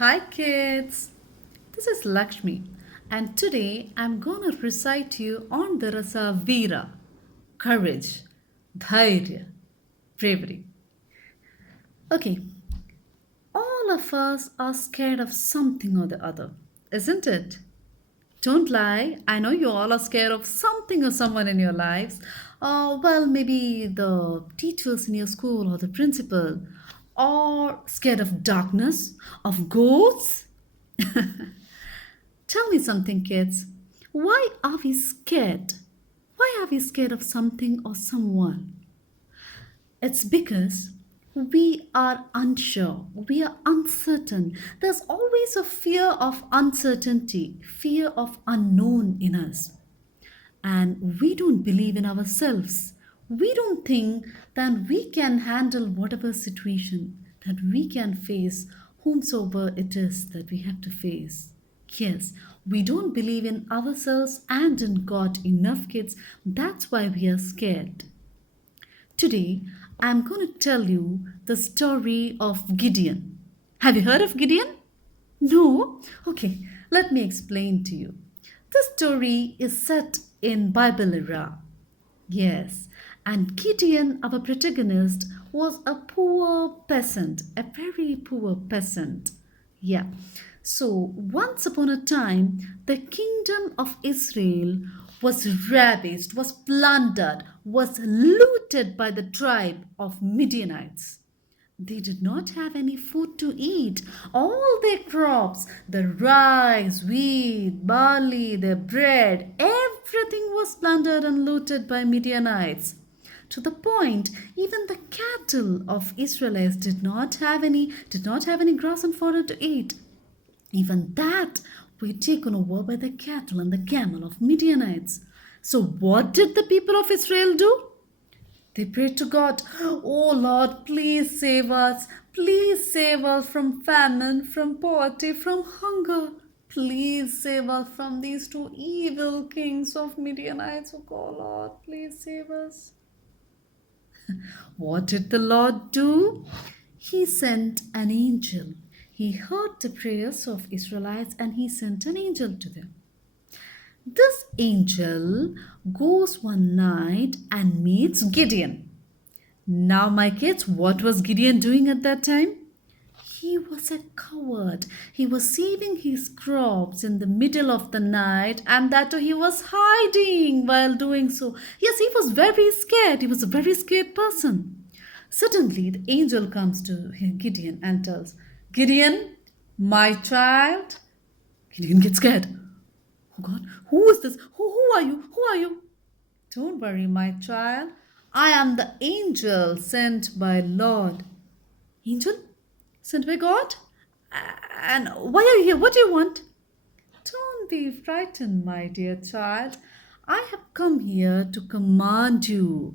Hi kids, this is Lakshmi and today I'm gonna recite to you on the rasa Veera, courage, dhairya, bravery. Okay, all of us are scared of something or the other, isn't it? Don't lie, I know you all are scared of something or someone in your lives. Well, maybe the teachers in your school or the principal, or scared of darkness, of ghosts. Tell me something, kids. Why are we scared? Why are we scared of something or someone? It's because we are unsure, we are uncertain. There's always a fear of uncertainty, fear of unknown in us. And we don't believe in ourselves. We don't think that we can handle whatever situation that we can face, whomsoever it is that we have to face. Yes, we don't believe in ourselves and in God enough, kids. That's why we are scared. Today, I'm going to tell you the story of Gideon. Have you heard of Gideon? No? Okay, let me explain to you. This story is set in Bible era. Yes, and Gideon, our protagonist, was a poor peasant, a very poor peasant. Yeah. So, once upon a time, the kingdom of Israel was ravaged, was plundered, was looted by the tribe of Midianites. They did not have any food to eat. All their crops, the rice, wheat, barley, their bread, everything was plundered and looted by Midianites. To the point, even the cattle of Israelites did not have any grass and fodder to eat. Even that were taken over by the cattle and the camel of Midianites. So what did the people of Israel do? They prayed to God, "Oh Lord, please save us. Please save us from famine, from poverty, from hunger. Please save us from these two evil kings of Midianites. Oh God, Lord, please save us." What did the Lord do? He sent an angel. He heard the prayers of Israelites and he sent an angel to them. This angel goes one night and meets Gideon. Now, my kids, what was Gideon doing at that time? He was a coward. He was saving his crops in the middle of the night, and that too he was hiding while doing so. Yes, he was very scared. He was a very scared person. Suddenly, the angel comes to Gideon and tells, "Gideon, my child." Gideon gets scared. Oh God, who is this? Who are you? Who are you? Don't worry, my child. I am the angel sent by Lord. Angel? Sent by God? And why are you here? What do you want? Don't be frightened, my dear child. I have come here to command you.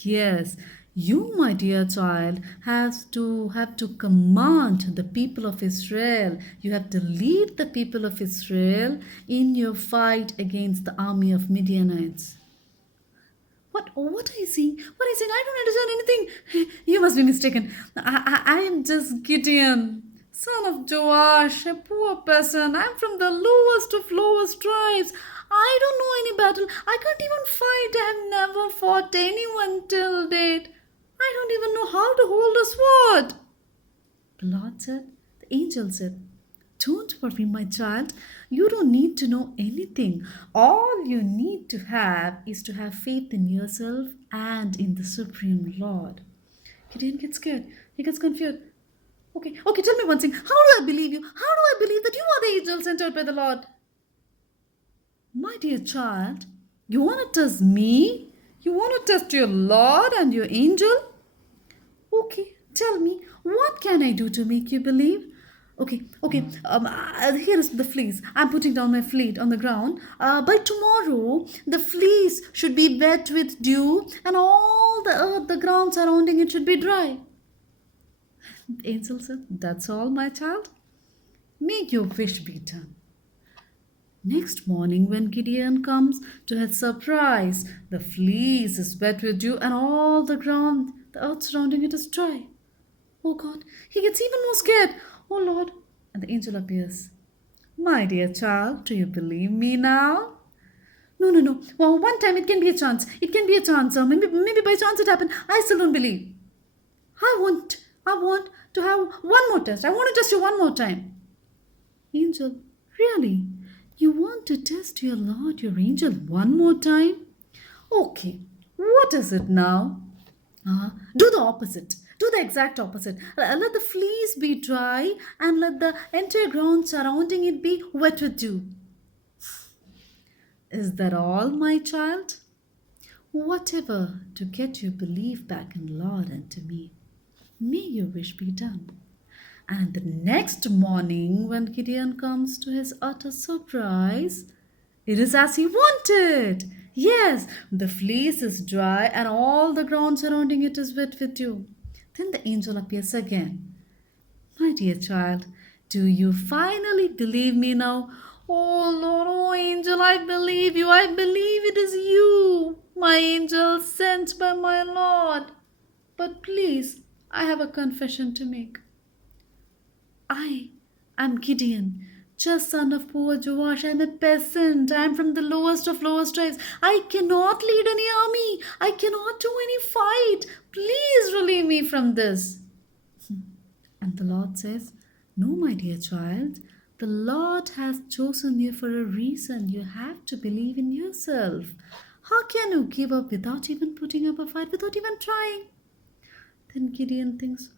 Yes, you, my dear child, have to command the people of Israel. You have to lead the people of Israel in your fight against the army of Midianites. What are you saying? What are you saying? I don't understand anything. You must be mistaken. I am just Gideon, son of Joash, a poor peasant. I'm from the lowest of lowest tribes. I don't know any battle. I can't even fight. I have never fought anyone till date. I don't even know how to hold a sword. The Lord said, the angel said, "Don't worry, my child. You don't need to know anything. All you need to have is to have faith in yourself and in the Supreme Lord." Gideon gets scared. He gets confused. Okay, tell me one thing. How do I believe you? How do I believe that you are the angel sent out by the Lord? My dear child, you want to test me? You want to test your Lord and your angel? Okay, tell me, what can I do to make you believe? Okay. Here is the fleece. I'm putting down my fleet on the ground. By tomorrow, the fleece should be wet with dew, and all the earth, the ground surrounding it should be dry. The angel said, "That's all, my child. Make your wish be done." Next morning, when Gideon comes to his surprise, the fleece is wet with dew, and all the ground, the earth surrounding it is dry. Oh God, he gets even more scared. Oh Lord. And the angel appears. My dear child, do you believe me now? No, no, no. Well, one time it can be a chance. It can be a chance. Maybe by chance it happened. I still don't believe. I want to have one more test. I want to test you one more time. Angel, really? You want to test your Lord, your angel, one more time? Okay. What is it now? Do the opposite. Do the exact opposite. Let the fleece be dry and let the entire ground surrounding it be wet with dew. Is that all, my child? Whatever to get your belief back in Lord and to me. May your wish be done. And the next morning, when Gideon comes to his utter surprise, it is as he wanted. Yes, the fleece is dry and all the ground surrounding it is wet with dew. Then the angel appears again. My dear child, do you finally believe me now? Oh Lord, oh angel, I believe you. I believe it is you, my angel sent by my Lord. But please, I have a confession to make. I am Gideon, just son of poor Joash. I am a peasant. I am from the lowest of lowest tribes. I cannot lead any army. I cannot do any fight. Please relieve me from this. And the Lord says, no, my dear child. The Lord has chosen you for a reason. You have to believe in yourself. How can you give up without even putting up a fight, without even trying? Then Gideon thinks,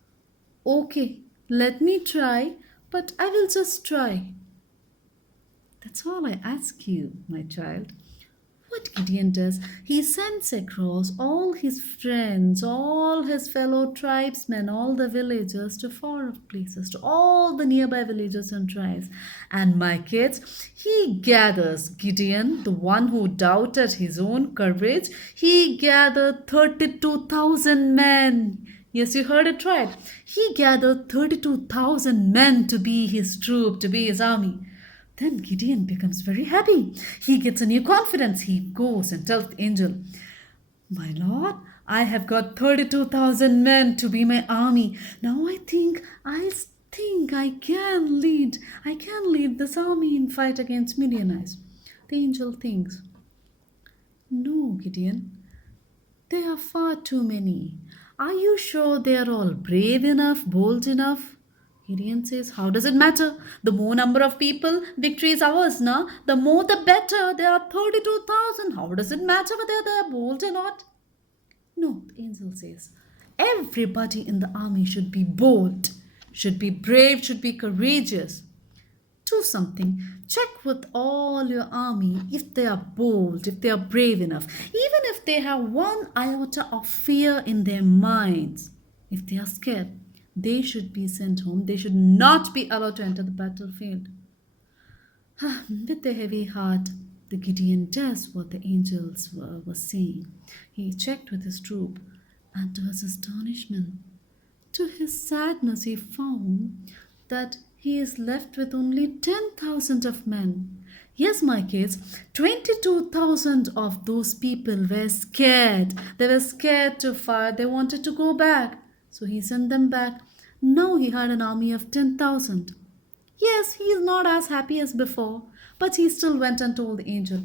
okay, let me try, but I will just try. That's all I ask you, my child. What Gideon does, he sends across all his friends, all his fellow tribesmen, all the villagers to far off places, to all the nearby villages and tribes. And my kids, he gathers Gideon, the one who doubted his own courage, he gathered 32,000 men. Yes, you heard it right. He gathered 32,000 men to be his troop, to be his army. Then Gideon becomes very happy. He gets a new confidence. He goes and tells the angel, my Lord, I have got 32,000 men to be my army. Now I think I can lead. I can lead this army in fight against Midianites. The angel thinks, no, Gideon, they are far too many. Are you sure they are all brave enough, bold enough? Gideon says, how does it matter? The more number of people, victory is ours, na? The more the better. There are 32,000. How does it matter whether they are bold or not? No, the angel says, everybody in the army should be bold, should be brave, should be courageous. Do something. Check with all your army if they are bold, if they are brave enough, even if they have one iota of fear in their minds. If they are scared, they should be sent home. They should not be allowed to enter the battlefield. With a heavy heart, the Gideon does what the angels were saying. He checked with his troop, and to his astonishment, to his sadness, he found that he is left with only 10,000 of men. Yes, my kids, 22,000 of those people were scared. They were scared to fight. They wanted to go back. So he sent them back. Now he had an army of 10,000. Yes, he is not as happy as before, but he still went and told the angel,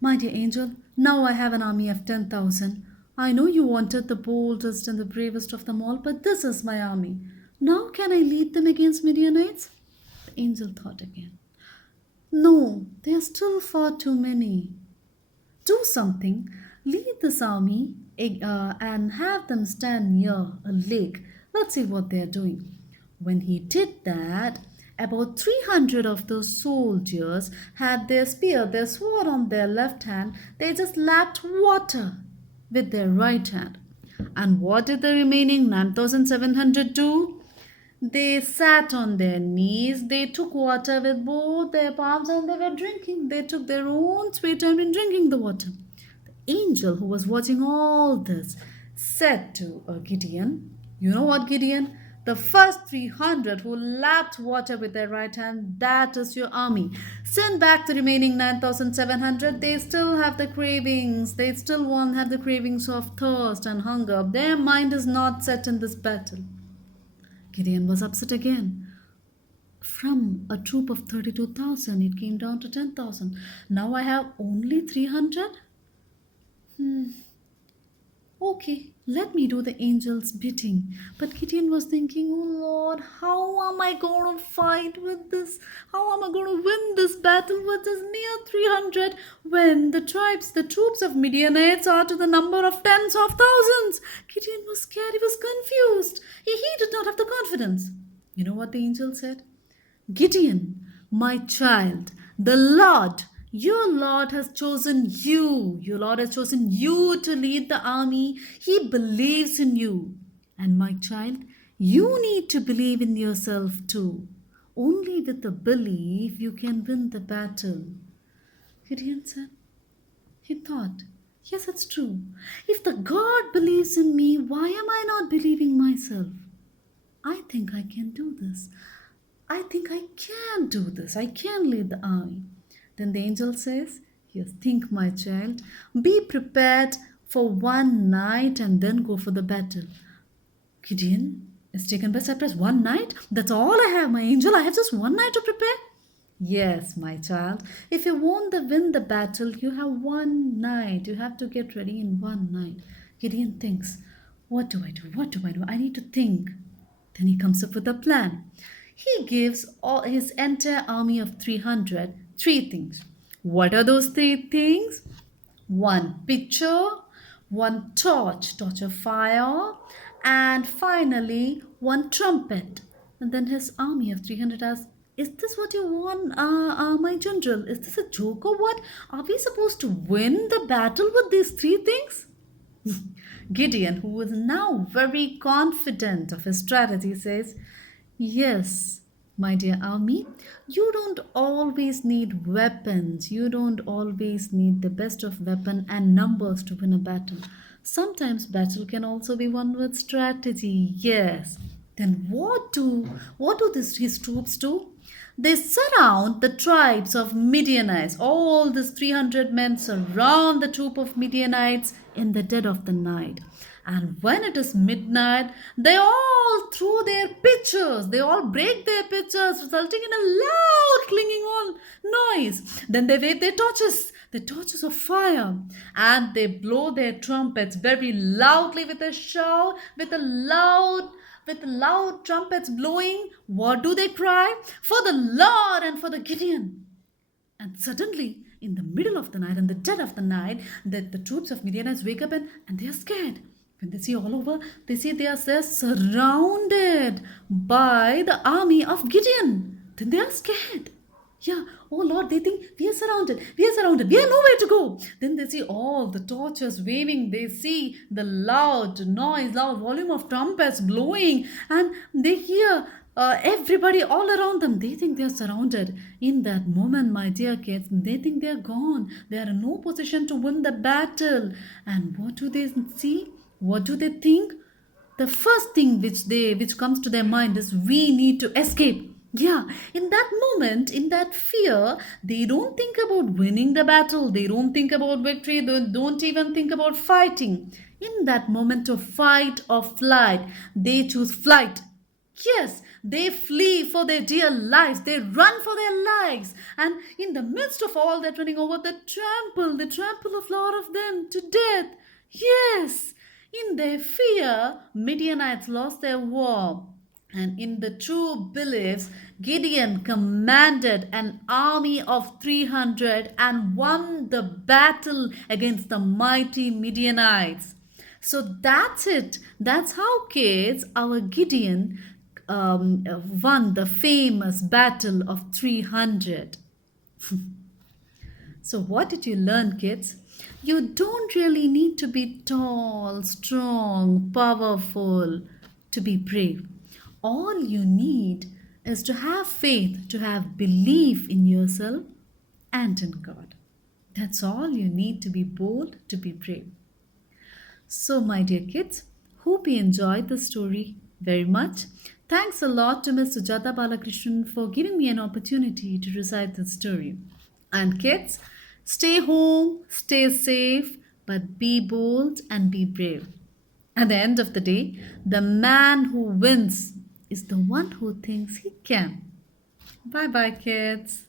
my dear angel, now I have an army of 10,000. I know you wanted the boldest and the bravest of them all, but this is my army. Now can I lead them against Midianites? The angel thought again. No, they are still far too many. Do something. Lead this army and have them stand near a lake. Let's see what they are doing. When he did that, about 300 of those soldiers had their spear, their sword on their left hand. They just lapped water with their right hand. And what did the remaining 9,700 do? They sat on their knees, they took water with both their palms and they were drinking. They took their own sweet time in drinking the water. The angel who was watching all this said to Gideon, you know what, Gideon? The first 300 who lapped water with their right hand, that is your army. Send back the remaining 9,700. They still have the cravings. They still won't have the cravings of thirst and hunger. Their mind is not set in this battle. Gideon was upset again. From a troop of 32,000, it came down to 10,000. Now I have only 300. Okay, let me do the angel's bidding. But Gideon was thinking, oh Lord, how am I going to fight with this? How am I going to win this battle with this mere 300 when the troops of Midianites are to the number of tens of thousands? Gideon was scared, he was confused. He did not have the confidence. You know what the angel said? Gideon, my child, the Lord, your Lord has chosen you. Your Lord has chosen you to lead the army. He believes in you. And my child, you need to believe in yourself too. Only with the belief you can win the battle. Gideon said, he thought, yes, it's true. If the God believes in me, why am I not believing myself? I think I can do this. I think I can do this. I can lead the army. Then the angel says, yes, think, my child. Be prepared for one night and then go for the battle. Gideon is taken by surprise. One night? That's all I have, my angel. I have just one night to prepare. Yes, my child. If you want to win the battle, you have one night. You have to get ready in one night. Gideon thinks, what do I do? What do I do? I need to think. Then he comes up with a plan. He gives all his entire army of 300 three things. What are those three things? One pitcher, one torch of fire, and finally one trumpet. And then his army of 300 asks, is this what you want, my general? Is this a joke or what? Are we supposed to win the battle with these three things? Gideon, who was now very confident of his strategy, says, yes, my dear army, you don't always need weapons. You don't always need the best of weapon and numbers to win a battle. Sometimes battle can also be won with strategy. Yes. Then what do his troops do? They surround the tribes of Midianites. All these 300 men surround the troop of Midianites in the dead of the night. And when it is midnight, they all throw their pitchers. They all break their pitchers, resulting in a loud clanging on noise. Then they wave their torches, the torches of fire, and they blow their trumpets very loudly with a shout, with loud trumpets blowing. What do they cry? For the Lord and for the Gideon. And suddenly, in the middle of the night, in the dead of the night, the troops of Midianites wake up and they are scared. When they see all over, they see they're surrounded by the army of Gideon. Then they are scared. Yeah, oh Lord, they think we are surrounded, we have nowhere to go. Then they see all the torches waving, they see the loud volume of trumpets blowing, and they hear everybody all around them. They think they are surrounded. In that moment, my dear kids, they think they are gone. They are in no position to win the battle. And what do they see? What do they think? The first thing which comes to their mind is we need to escape. Yeah, in that moment, in that fear, they don't think about winning the battle. They don't think about victory. They don't even think about fighting. In that moment of fight or flight, they choose flight. Yes, they flee for their dear lives. They run for their lives. And in the midst of all that running over, they trample a lot of them to death. Yes, in their fear, Midianites lost their war. And in the true beliefs, Gideon commanded an army of 300 and won the battle against the mighty Midianites. So that's it. That's how, kids, our Gideon won the famous battle of 300. So what did you learn, kids? You don't really need to be tall, strong, powerful to be brave. All you need is to have faith, to have belief in yourself and in God. That's all you need to be bold, to be brave. So, my dear kids, hope you enjoyed the story very much. Thanks a lot to Ms. Sujata Balakrishnan for giving me an opportunity to recite the story. And kids, stay home, stay safe, but be bold and be brave. At the end of the day, the man who wins is the one who thinks he can. Bye bye, kids.